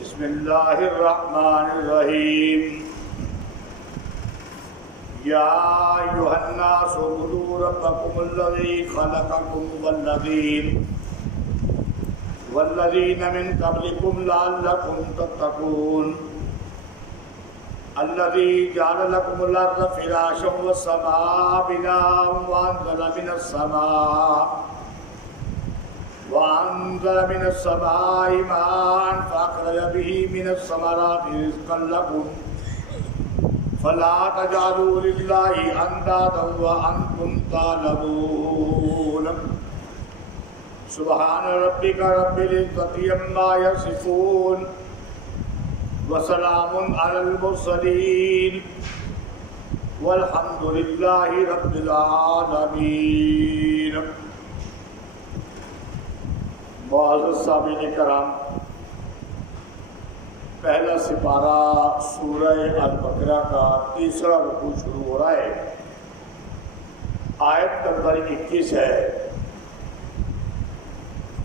بسم اللہ الرحمن الرحیم یا ایھا الناس اعبدوا ربکم الذی خلقکم والذین من قبلکم لعلکم تتقون الذی جعل لکم الارض فراشا والسماء بناء وأنزل من السماء ماء فأخرج به من الثمرات رزقا لكم فلا تجعلوا لله أندادا وأنتم تعلمون سبحان ربك رب العزة عما يصفون وسلام على المرسلين والحمد لله رب العالمين. معزز سامعین کرام، پہلا سپارہ سورہ البقرہ کا تیسرا رکوع شروع ہو رہا ہے. آیت نمبر 21 ہے.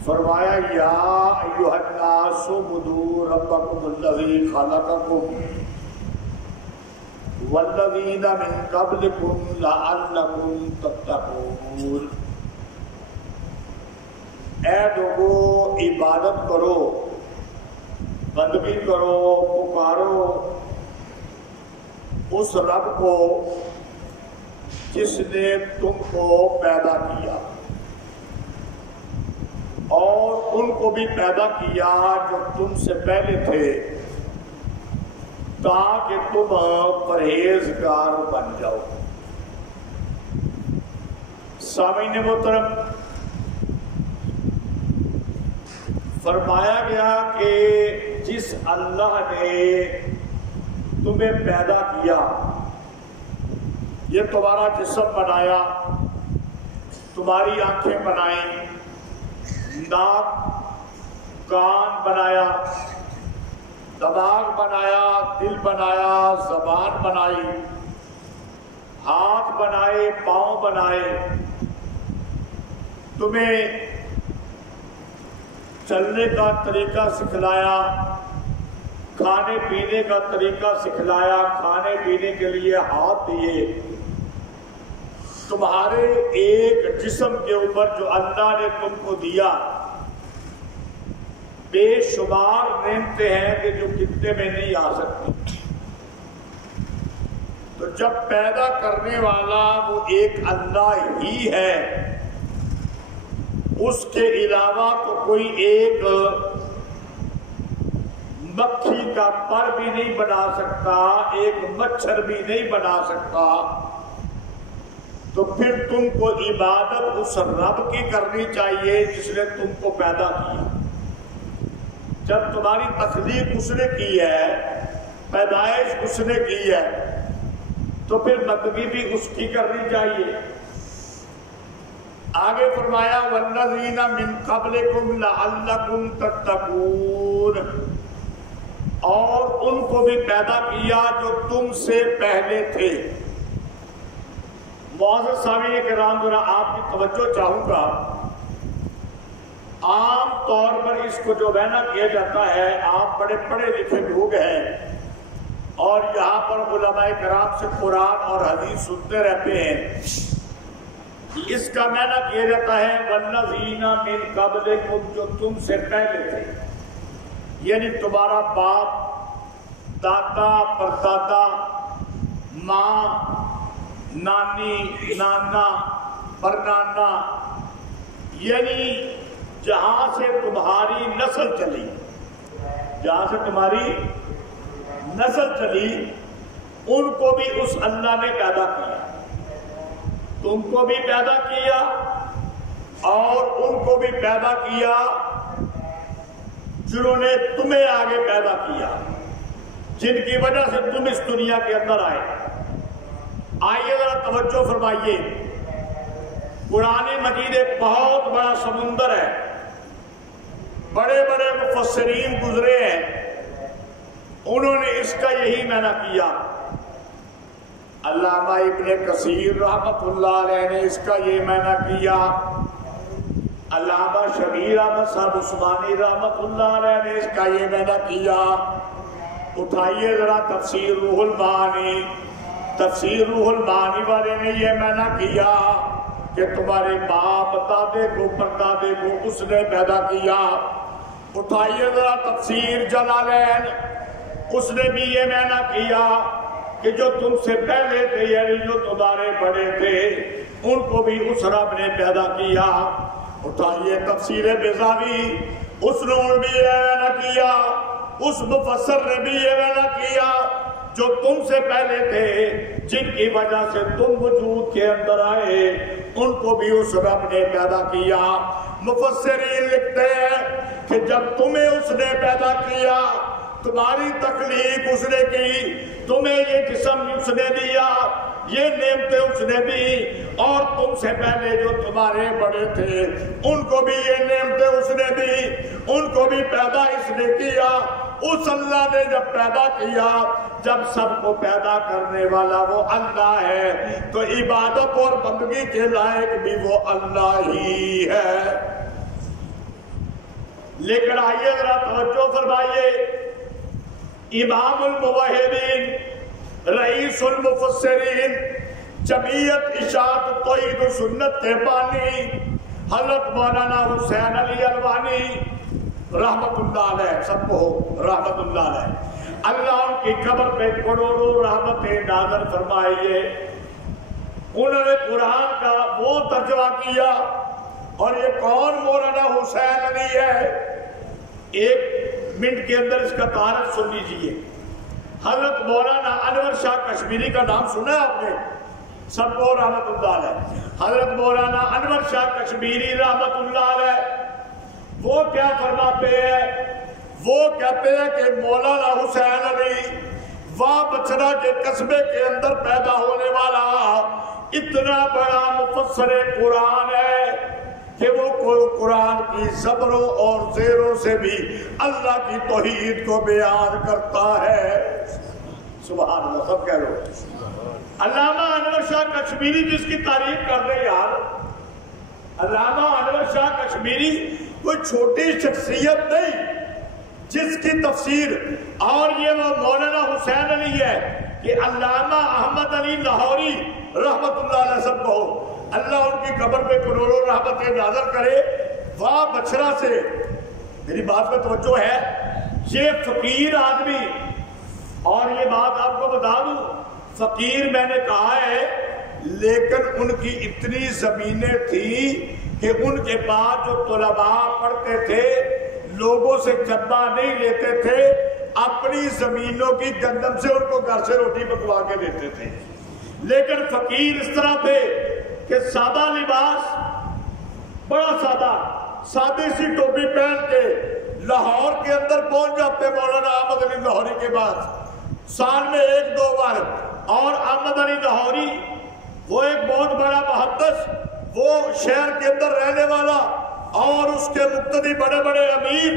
فرمایا یا ایھا الناس اعبدوا ربکم الذی خلقکم والذین من قبلکم لعلکم تتقون. اے لوگو، عبادت کرو، بندگی کرو، پکارو اس رب کو جس نے تم کو پیدا کیا اور ان کو بھی پیدا کیا جو تم سے پہلے تھے، تاکہ تم پرہیزگار بن جاؤ. سامعین محترم، فرمایا گیا کہ جس اللہ نے تمہیں پیدا کیا، یہ تمہارا جسم بنایا، تمہاری آنکھیں بنائیں، ناک کان بنایا، دماغ بنایا، دل بنایا، زبان بنائی، ہاتھ بنائے، پاؤں بنائے، تمہیں چلنے کا طریقہ سکھلایا، کھانے پینے کا طریقہ سکھلایا، کھانے پینے کے لیے ہاتھ دیے. تمہارے ایک جسم کے اوپر جو اللہ نے تم کو دیا، بے شمار نعمتیں ہیں کہ جو کتنے میں نہیں آ سکتی. تو جب پیدا کرنے والا وہ ایک اللہ ہی ہے، اس کے علاوہ تو کوئی ایک مکھی کا پر بھی نہیں بنا سکتا، ایک مچھر بھی نہیں بنا سکتا. تو پھر تم کو عبادت اس رب کی کرنی چاہیے جس نے تم کو پیدا کیا. جب تمہاری تخلیق اس نے کی ہے، پیدائش اس نے کی ہے، تو پھر بندگی بھی اس کی کرنی چاہیے. آگے فرمایا والذین من قبلکم لعلکم تتقون، اور ان کو بھی پیدا کیا جو تم سے پہلے تھے. معزز سامعین کرام، ذرا آپ کی توجہ چاہوں گا. عام طور پر اس کو جو بیان کیا جاتا ہے، آپ بڑے پڑھے لکھے لوگ ہیں اور یہاں پر علماء کرام سے قرآن اور حدیث سنتے رہتے ہیں. اس کا معنی کیا جاتا ہے والذین من قبلکم، جو تم سے پہلے تھے، یعنی تمہارا باپ، دادا، پردادا، ماں، نانی، نانا، پرنانا، یعنی جہاں سے تمہاری نسل چلی، جہاں سے تمہاری نسل چلی، ان کو بھی اس اللہ نے پیدا کیا. تم کو بھی پیدا کیا اور ان کو بھی پیدا کیا جنہوں نے تمہیں آگے پیدا کیا، جن کی وجہ سے تم اس دنیا کے اندر آئے. آئیے ذرا توجہ فرمائیے. قرآن مجید ایک بہت بڑا سمندر ہے. بڑے بڑے مفسرین گزرے ہیں، انہوں نے اس کا یہی معنی کیا. علامہ ابن کثیر رحمۃ اللہ علیہ نے اس کا یہ معنی کیا. علامہ شبیر احمد صاحب عثمانی رحمت اللہ علیہ نے اس کا یہ میدہ کیا. اٹھائیے ذرا تفسیر روح المعانی. تفسیر روح المعانی والے نے یہ میدہ کیا کہ تمہارے باپ دادے کو پردادے کو اس نے پیدا کیا. اٹھائیے ذرا تفسیر جلالین. اس نے بھی یہ میدہ کیا کہ جو تم سے پہلے تھے یعنی جو تمہارے بڑے تھے ان کو بھی اس رب نے پیدا کیا. اٹھائیے تفسیر بیضاوی. اس نے بھی یہ میدہ کیا. اس مفسر نے بھی یہ میدہ کیا جو تم سے پہلے تھے جن کی وجہ سے تم وجود کے اندر آئے ان کو بھی اس رب نے پیدا کیا. مفسرین لکھتے ہیں کہ جب تمہیں اس نے پیدا کیا تمہاری تخلیق اس نے کی, تمہیں یہ جسم اس نے دیا, یہ نعمتیں اس نے دی, اور تم سے پہلے جو تمہارے بڑے تھے ان کو بھی یہ نعمتیں اس نے دی, ان کو بھی پیدا اس نے کیا. اس اللہ نے جب پیدا کیا, جب سب کو پیدا کرنے والا وہ اللہ ہے تو عبادت اور بندگی کے لائق بھی وہ اللہ ہی ہے. لیکن آئیے ذرا توجہ فرمائیے. امام الموحدین, رئیس المفسرین, جمعیت اشاعت توحید و سنت کے بانی حضرت مولانا حسین علی الوانی رحمت اللہ علیہ, سب کو رحمت اللہ علیہ, اللہ ان کی قبر پہ کروڑوں رحمتیں نازل فرمائیے. انہوں نے قرآن کا وہ ترجمہ کیا. اور یہ کون مولانا حسین علی ہے؟ ایک منٹ کے اندر اس کا تعارف سن لیجیے. حضرت مولانا انور شاہ کشمیری کا نام سنا ہے آپ نے؟ سب کو رحمت اللہ علیہ. حضرت مولانا انور شاہ کشمیری رحمت اللہ علیہ وہ کیا فرماتے ہیں؟ وہ کہتے ہیں کہ مولانا حسین علی وہاں بچرا کے قصبے کے اندر پیدا ہونے والا اتنا بڑا مفسر قرآن ہے کہ وہ قرآن کی زبروں اور زیروں سے بھی اللہ کی توحید کو بیان کرتا ہے. سبحان اللہ, سب کہہ لو. علامہ انور شاہ کشمیری جس کی تعریف کر رہے یار, علامہ انور شاہ کشمیری کوئی چھوٹی شخصیت نہیں جس کی تفسیر, اور یہ وہ مولانا حسین علی ہے کہ علامہ احمد علی لاہوری رحمت اللہ علیہ سب کو اللہ ان کی قبر پہ کروڑوں رحمتیں نازل کرے. وہاں بچرا سے, میری بات میں توجہ ہے, یہ فقیر آدمی, اور یہ بات آپ کو بتا دوں فقیر میں نے کہا ہے لیکن ان کی اتنی زمینیں تھیں کہ ان کے بعد جو طلباء پڑھتے تھے لوگوں سے چندہ نہیں لیتے تھے, اپنی زمینوں کی گندم سے ان کو گھر سے روٹی پکوا کے دیتے تھے. لیکن فقیر اس طرح تھے کہ سادہ لباس, بڑا سادہ, سادی سی ٹوپی پہن کے لاہور کے اندر پہنچ جاتے مولانا احمد علی لاہوری کے بعد سال میں 1-2 بار. اور احمد علی لاہوری وہ ایک بہت بڑا محدث, وہ شہر کے اندر رہنے والا, اور اس کے مقتدی بڑے بڑے امیر,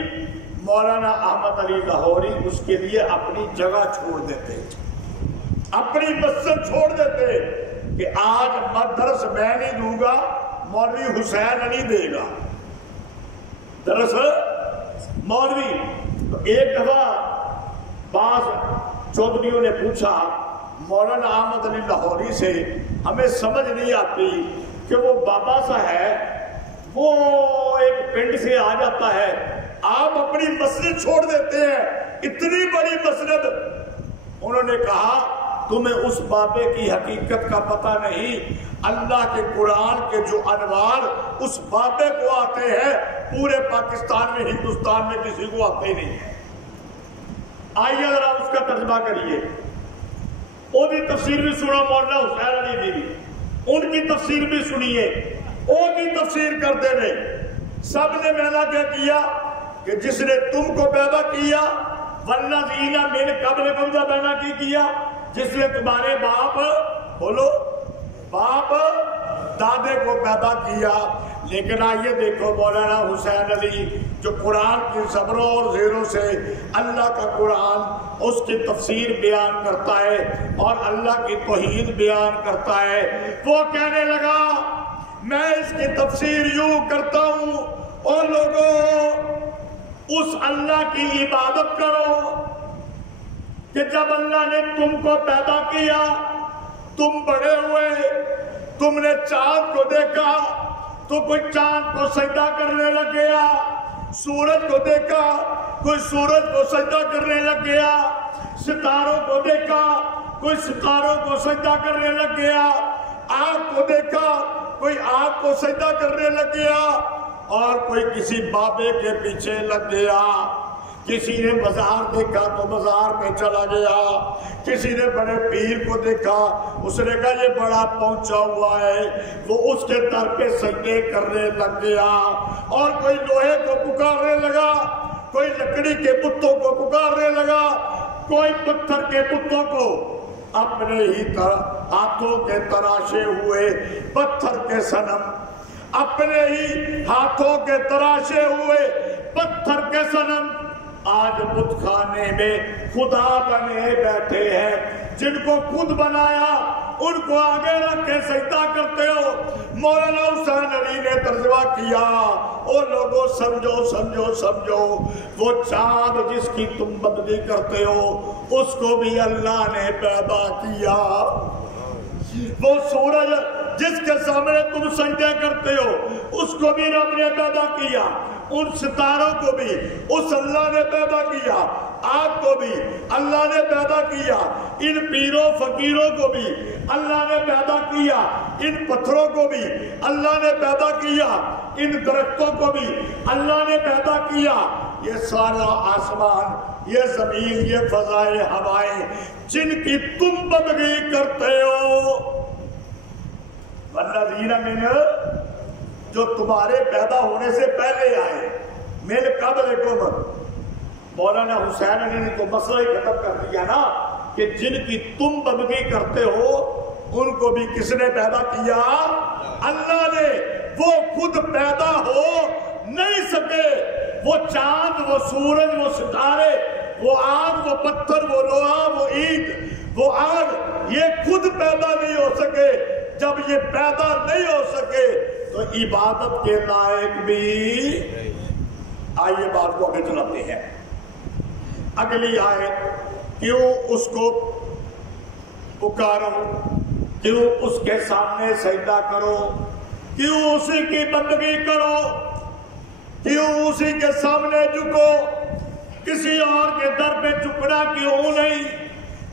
مولانا احمد علی لاہوری اس کے لیے اپنی جگہ چھوڑ دیتے, اپنی مسجد چھوڑ دیتے کہ آج درس میں نہیں دوں گا, مولوی حسین علی دے گا درس مولوی. تو ایک دفعہ بعض چودھریوں نے پوچھا مولانا احمد علی لاہوری سے, ہمیں سمجھ نہیں آتی کہ وہ بابا سا ہے, وہ ایک پنڈ سے آ جاتا ہے, آپ اپنی مسجد چھوڑ دیتے ہیں, اتنی بڑی مسجد. انہوں نے کہا تمہیں اس بابے کی حقیقت کا پتہ نہیں, اللہ کے قرآن کے جو انوار اس بابے کو آتے ہیں پورے پاکستان میں ہندوستان میں کسی کو آتے ہی نہیں. آئیے ذرا اس کا ترجمہ کریے. وہ بھی تفسیر بھی سنا مولانا حسین علی دی, ان کی تفسیر بھی سنیے, وہ بھی تفسیر کرتے رہے. سب نے مینا کیا کیا کہ جس نے تم کو پیدا کیا, والذین من قبلکم کا مینا کی کیا, جس نے تمہارے باپ, بولو باپ دادے کو پیدا کیا. لیکن آئیے دیکھو مولانا حسین علی جو قرآن کی زبروں اور زیروں سے اللہ کا قرآن اس کی تفسیر بیان کرتا ہے اور اللہ کی توحید بیان کرتا ہے, وہ کہنے لگا میں اس کی تفسیر یوں کرتا ہوں اور لوگوں اس اللہ کی عبادت کرو کہ جب اللہ نے تم کو پیدا کیا تم بڑے ہوئے، تم نے چاند کو دیکھا تو کوئی چاند کو سجدہ کرنے لگ گیا، سورج کو دیکھا کوئی سورج کو سجدہ کرنے لگ گیا، ستاروں کو دیکھا کوئی ستاروں کو سجدہ کرنے لگ گیا، آگ کو دیکھا کوئی آگ کو سجدہ کرنے لگ گیا، اور کوئی کسی بابے کے پیچھے لگ گیا، کسی نے بازار دیکھا تو بازار میں چلا گیا، کسی نے بڑے پیر کو دیکھا اس نے کہا یہ بڑا پہنچا ہوا ہے، وہ اس کے در پہ سجدے کرنے لگ گیا، اور کوئی لوہے کو پکارنے لگا، کوئی لکڑی کے بتوں کو پکارنے لگا، کوئی پتھر کے بتوں کو اپنے ہی ہاتھوں کے تراشے ہوئے پتھر کے صنم، اپنے ہی ہاتھوں کے تراشے ہوئے پتھر کے صنم آج بت خانے میں خدا بنے بیٹھے ہیں، جن کو خود بنایا ان کو آگے رکھ کے سجدہ کرتے ہو۔ مولانا حسین علی نے ترجمہ کیا، او لوگوں سمجھو سمجھو سمجھو، وہ چاند جس کی تم بندگی کرتے ہو اس کو بھی اللہ نے پیدا کیا، وہ سورج جس کے سامنے تم سجدے کرتے ہو اس کو بھی رب نے پیدا کیا، ان ستاروں کو بھی اس اللہ نے پیدا کیا، آگ کو بھی اللہ نے پیدا کیا، ان پیروں فقیروں کو بھی اللہ نے پیدا کیا، ان پتھروں کو بھی اللہ نے پیدا کیا، ان درختوں کو بھی اللہ نے پیدا کیا، یہ سارا آسمان، یہ زمین، یہ فضائے ہوائیں جن کی تم بندگی کرتے ہو، والذین من جو تمہارے پیدا ہونے سے پہلے آئے، من قبلکم، مولانا حسین علی نے تو مسئلہ ہی ختم کر دیا نا کہ جن کی تم بندگی کرتے ہو ان کو بھی کس نے پیدا کیا؟ اللہ نے، وہ خود پیدا ہو نہیں سکے، وہ چاند، وہ سورج، وہ ستارے، وہ آگ، وہ پتھر، وہ لوہا، وہ اینٹ، وہ آگ، یہ خود پیدا نہیں ہو سکے، جب یہ پیدا نہیں ہو سکے تو عبادت کے لائق بھی، آئیے بات کو آگے چلاتے ہیں۔ اگلی آیت، کیوں اس کو پکارو، کیوں اس کے سامنے سجدہ کرو، کیوں اسی کی بندگی کرو، کیوں اسی کے سامنے جھکو، کسی اور کے در پہ جھکنا کیوں نہیں،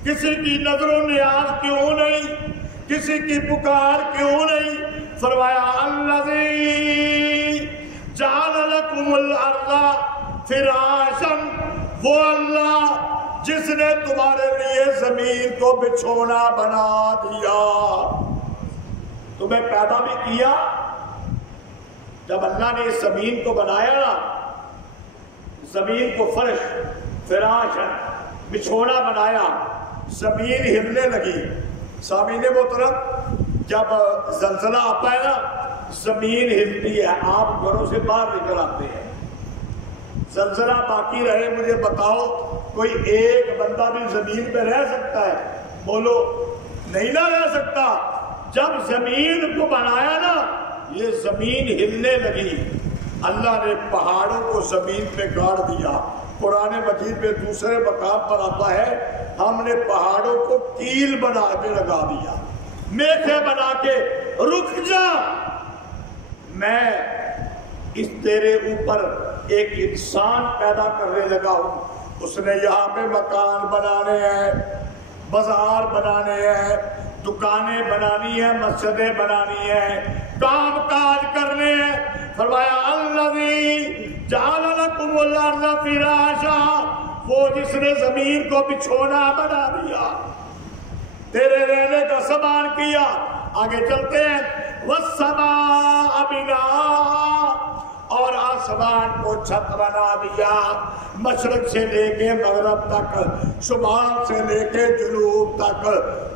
کسی کی نظر و نیاز کیوں نہیں، کسی کی پکار کیوں نہیں؟ فرمایا الذی جعل لکم الارض فراشا، وہ اللہ جس نے تمہارے لیے زمین کو بچھونا بنا دیا، تمہیں پیدا بھی کیا۔ جب اللہ نے اس زمین کو بنایا نا، زمین کو فرش، فراشا، بچھونا بنایا، زمین ہلنے لگی۔ سامعین محترم، جب زلزلہ آتا ہے نا زمین ہلتی ہے، آپ گھروں سے باہر نکل آتے ہیں، زلزلہ باقی رہے، مجھے بتاؤ کوئی ایک بندہ بھی زمین پہ رہ سکتا ہے؟ بولو، نہیں نہ رہ سکتا۔ جب زمین کو بنایا نا یہ زمین ہلنے لگی، اللہ نے پہاڑوں کو زمین پہ گاڑ دیا۔ قرآن مجید میں دوسرے مقام پر آتا ہے ہم نے پہاڑوں کو کیل بنا کے لگا دیا، میخے بنا کے، رک جا، میں اس تیرے اوپر ایک انسان پیدا کرنے لگا ہوں، اس نے یہاں پہ مکان بنانے ہیں، بازار بنانے ہیں، دکانیں بنانی ہیں، مسجدیں بنانی ہیں، کام کاج کرنے ہیں۔ فرمایا الذی جعل لکم الارض فراشا، وہ جس نے زمین کو بچھونا بنا دیا، تیرے رہنے کا سامان کیا۔ آگے چلتے ہیں، والسماء بناء، اور آسمان کو چھت بنا دیا، مشرق سے لے کے مغرب تک، شمال سے لے کے جنوب تک،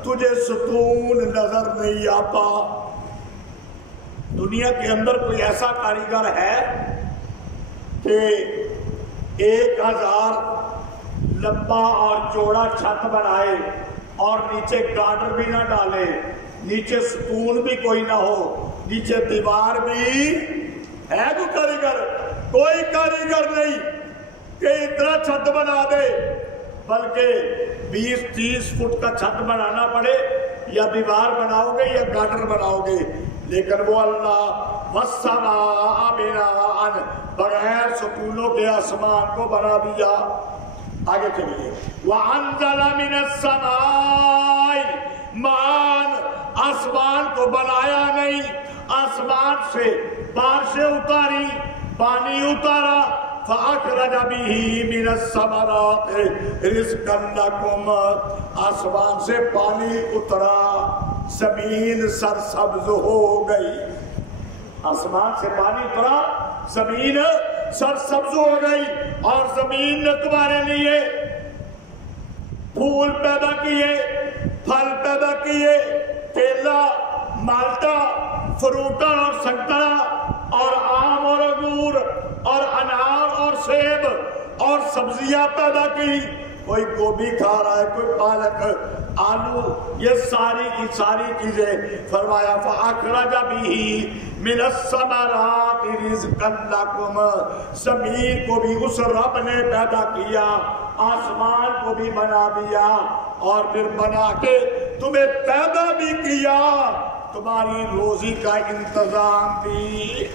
تجھے ستون نظر نہیں آتا۔ دنیا کے اندر کوئی ایسا کاریگر ہے کہ 1000 لمبا اور چوڑا چھت بنائے اور نیچے گارڈر بھی نہ ڈالے، نیچے ستون بھی کوئی نہ ہو، نیچے دیوار بھی ہے کوئی کاریگر؟ کوئی کاریگر نہیں کہ اتنا چھت بنا دے، بلکہ 20-30 فٹ کا چھت بنانا پڑے، یا دیوار بناؤ گے یا گاٹر بناؤ گے، لیکن وہ اللہ والسماء بناءً بغیر ستونوں کے آسمان کو بنا دیا۔ آگے چلیے، وَأَنزَلَ مِنَ السَّمَاءِ مَاءً، آسمان کو بنایا نہیں، آسمان سے بارشیں اتاری، پانی اتارا، فَأَخْرَجَ بِهِ مِنَ الثَّمَرَاتِ رِزْقًا لَكُمْ، آسمان سے پانی اترا، زمین سرسبز ہو گئی۔ آسمان سے پانی اترا، زمین سرسبز ہو گئی، اور زمین نے تمہارے لیے پھول پیدا کیے، پھل پیدا کیے، کیلا، مالٹا، فروٹا اور سنترا اور آم اور انگور اور انار اور سیب اور سبزیاں پیدا کی۔ کوئی گوبھی کھا رہا ہے، کوئی پالک، آلو، یہ ساری چیزیں فرمایا فَأَخْرَجَ بِهِ مِنَ الثَّمَرَاتِ رِزْقًا لَكُمْ، زمین کو بھی اس رب نے پیدا کیا، آسمان کو بھی بنا دیا، اور پھر بنا کے تمہیں پیدا بھی کیا، تمہاری روزی کا انتظام بھی۔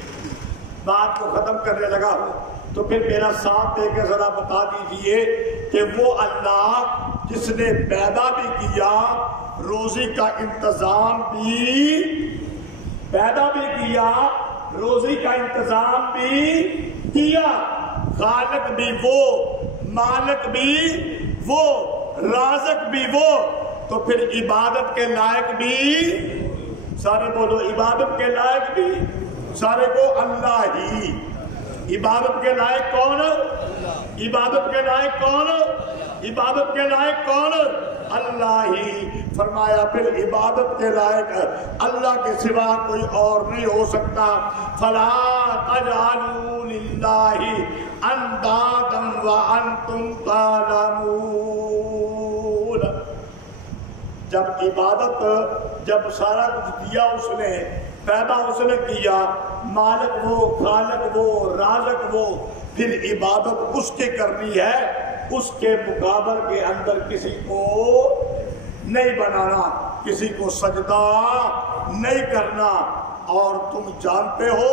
بات کو ختم کرنے لگا ہوں تو پھر میرا ساتھ دے کے ذرا بتا دیجئے کہ وہ اللہ جس نے پیدا بھی کیا، روزی کا انتظام بھی، پیدا بھی کیا، روزی کا انتظام بھی کیا، خالق بھی وہ، مالک بھی وہ، رازق بھی وہ، تو پھر عبادت کے لائق بھی، سارے بولو عبادت کے لائق بھی، سارے کو اللہ ہی۔ عبادت کے لائق کون؟ عبادت کے لائق کون؟ عبادت کے لائق کون؟ اللہ ہی۔ فرمایا پھر عبادت کے لائق اللہ کے سوا کوئی اور نہیں ہو سکتا۔ فَلَا تَجْعَلُوا لِلَّهِ أَنْدَادًا وَأَنْتُمْ تَعْلَمُونَ۔ جب سارا کچھ دیا اس نے، پیدا اس نے کیا، مالک وہ، خالق وہ، رازق وہ، پھر عبادت اس کے کرنی ہے، اس کے مقابل کے اندر کسی کو نہیں بنانا، کسی کو سجدہ نہیں کرنا۔ اور تم جانتے ہو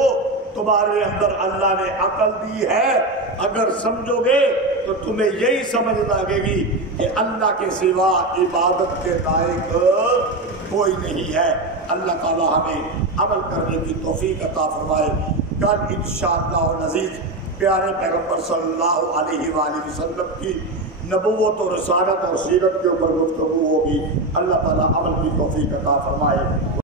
تمہارے اندر اللہ نے عقل دی ہے، اگر سمجھو گے تو تمہیں یہی سمجھ لگے گی کہ اللہ کے سوا عبادت کے لائق کوئی نہیں ہے۔ اللہ تعالی ہمیں عمل کرنے کی توفیق عطا فرمائے۔ کل انشاءاللہ العزیز پیارے پیغمبر صلی اللہ علیہ وآلہ وسلم کی نبوت و رسالت اور سیرت کے اوپر گفتگو ہوگی۔ اللہ تعالی عمل کی توفیق عطا فرمائے۔